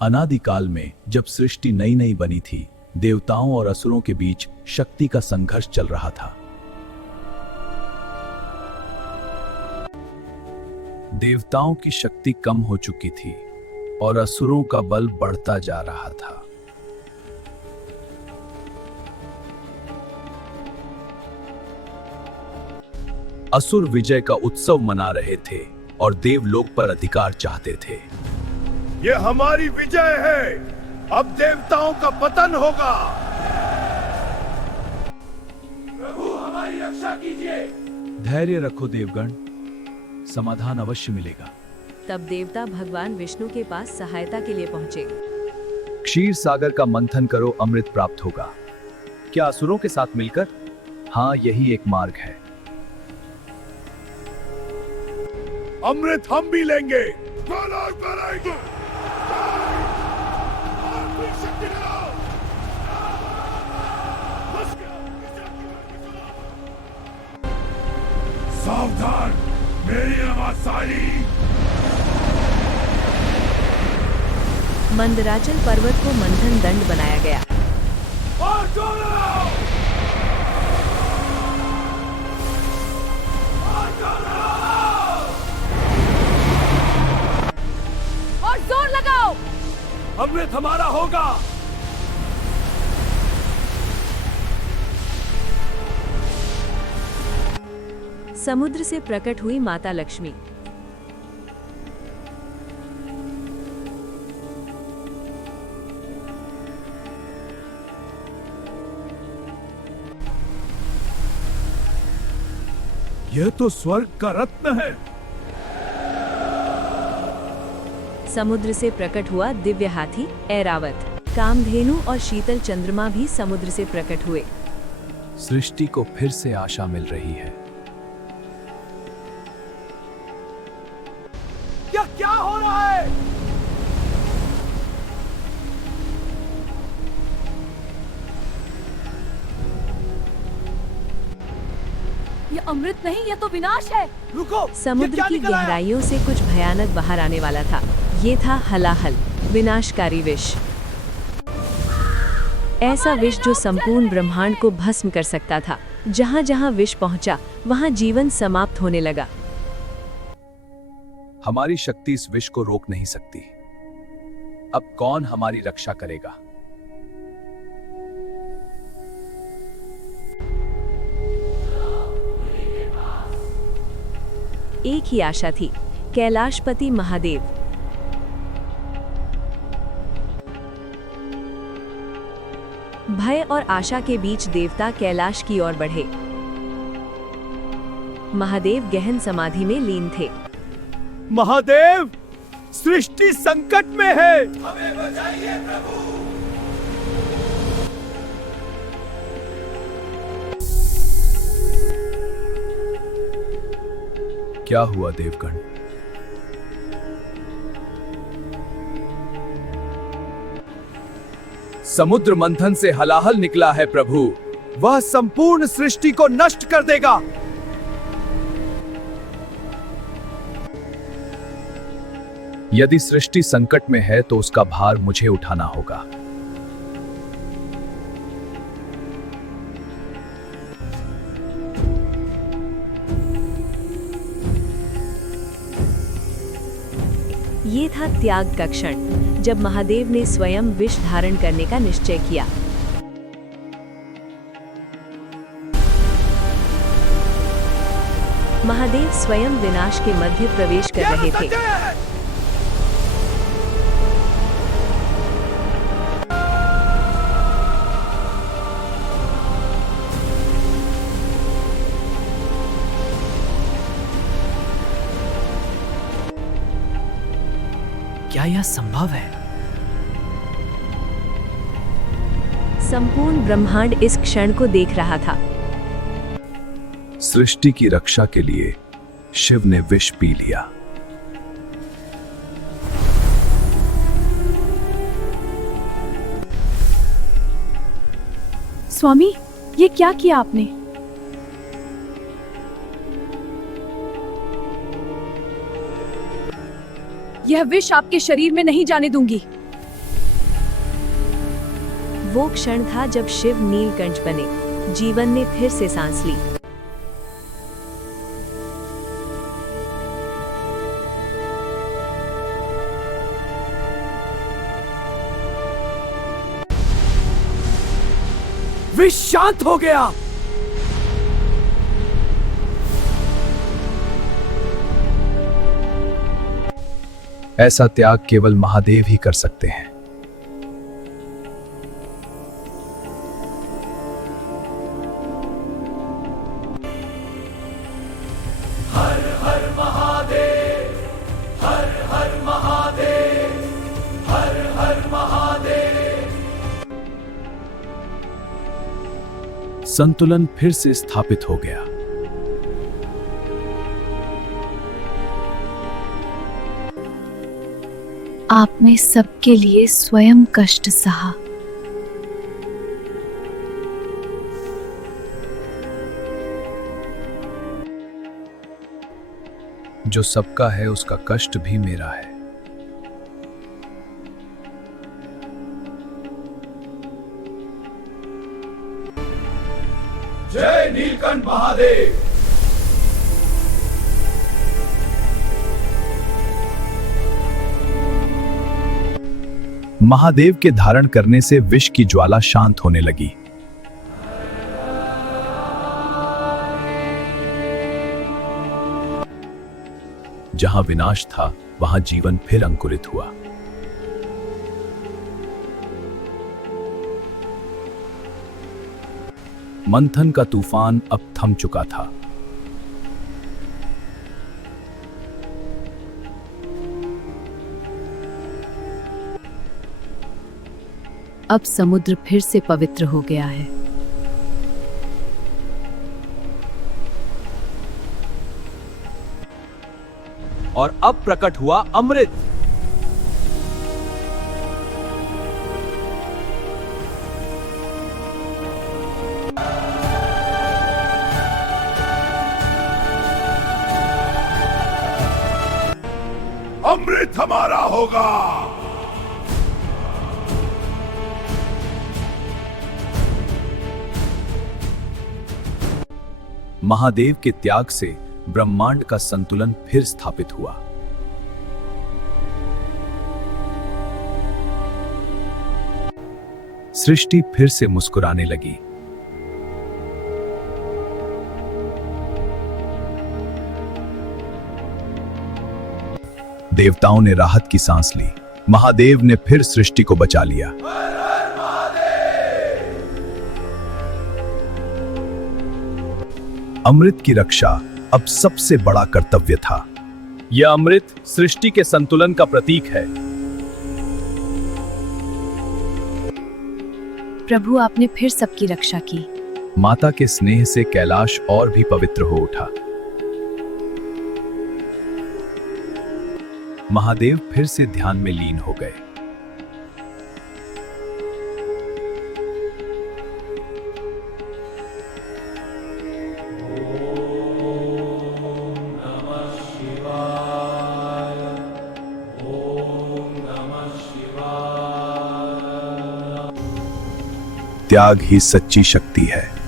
अनादिकाल में जब सृष्टि नई नई बनी थी, देवताओं और असुरों के बीच शक्ति का संघर्ष चल रहा था। देवताओं की शक्ति कम हो चुकी थी और असुरों का बल बढ़ता जा रहा था। असुर विजय का उत्सव मना रहे थे और देवलोक पर अधिकार चाहते थे। ये हमारी विजय है, अब देवताओं का पतन होगा। प्रभु हमारी रक्षा कीजिए। धैर्य रखो देवगण, समाधान अवश्य मिलेगा। तब देवता भगवान विष्णु के पास सहायता के लिए पहुंचे। क्षीर सागर का मंथन करो, अमृत प्राप्त होगा। क्या असुरों के साथ मिलकर? हाँ, यही एक मार्ग है। अमृत हम भी लेंगे। सावधान, मेरी आवाज सारी। मंदराचल पर्वत को मंथन दंड बनाया गया। और जोर लगाओ। और जोर लगाओ। अमृत हमारा होगा। समुद्र से प्रकट हुई माता लक्ष्मी। यह तो स्वर्ग का रत्न है। समुद्र से प्रकट हुआ दिव्य हाथी ऐरावत। कामधेनु और शीतल चंद्रमा भी समुद्र से प्रकट हुए। सृष्टि को फिर से आशा मिल रही है। क्या हो रहा है? ये अमृत नहीं, ये तो विनाश है। रुको, समुद्र की गहराइयों से कुछ भयानक बाहर आने वाला था। ये था हलाहल, विनाशकारी विष। ऐसा विष जो संपूर्ण ब्रह्मांड को भस्म कर सकता था। जहां जहां विष पहुंचा, वहां जीवन समाप्त होने लगा। हमारी शक्ति इस विष को रोक नहीं सकती। अब कौन हमारी रक्षा करेगा? एक ही आशा थी, कैलाशपति महादेव। भय और आशा के बीच देवता कैलाश की ओर बढ़े। महादेव गहन समाधि में लीन थे। महादेव, सृष्टि संकट में है। हमें बचाइए प्रभु। क्या हुआ देवगण? समुद्र मंथन से हलाहल निकला है प्रभु। वह संपूर्ण सृष्टि को नष्ट कर देगा। यदि सृष्टि संकट में है तो उसका भार मुझे उठाना होगा। ये था त्याग का क्षण, जब महादेव ने स्वयं विष धारण करने का निश्चय किया। महादेव स्वयं विनाश के मध्य प्रवेश कर रहे थे। क्या यह संभव है? संपूर्ण ब्रह्मांड इस क्षण को देख रहा था। सृष्टि की रक्षा के लिए शिव ने विष पी लिया। स्वामी, ये क्या किया आपने? यह विष आपके शरीर में नहीं जाने दूंगी। वो क्षण था जब शिव नीलकंठ बने। जीवन ने फिर से सांस ली। विष शांत हो गया। ऐसा त्याग केवल महादेव ही कर सकते हैं। संतुलन फिर से स्थापित हो गया। आपने सबके लिए स्वयं कष्ट सहा। जो सबका है उसका कष्ट भी मेरा है। जय नीलकंठ महादेव। महादेव के धारण करने से विष की ज्वाला शांत होने लगी। जहां विनाश था वहां जीवन फिर अंकुरित हुआ। मंथन का तूफान अब थम चुका था। अब समुद्र फिर से पवित्र हो गया है। और अब प्रकट हुआ अमृत। अमृत हमारा होगा। महादेव के त्याग से ब्रह्मांड का संतुलन फिर स्थापित हुआ। सृष्टि फिर से मुस्कुराने लगी। देवताओं ने राहत की सांस ली। महादेव ने फिर सृष्टि को बचा लिया। अमृत की रक्षा अब सबसे बड़ा कर्तव्य था। यह अमृत सृष्टि के संतुलन का प्रतीक है। प्रभु, आपने फिर सबकी रक्षा की। माता के स्नेह से कैलाश और भी पवित्र हो उठा। महादेव फिर से ध्यान में लीन हो गए। त्याग ही सच्ची शक्ति है।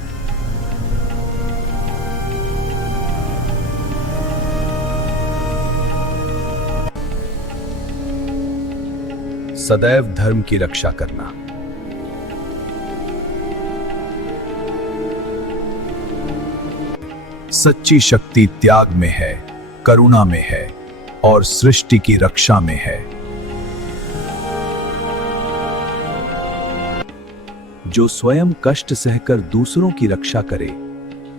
सदैव धर्म की रक्षा करना। सच्ची शक्ति त्याग में है, करुणा में है और सृष्टि की रक्षा में है। जो स्वयं कष्ट सहकर दूसरों की रक्षा करे,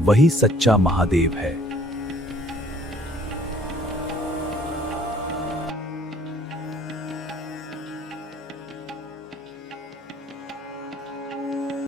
वही सच्चा महादेव है।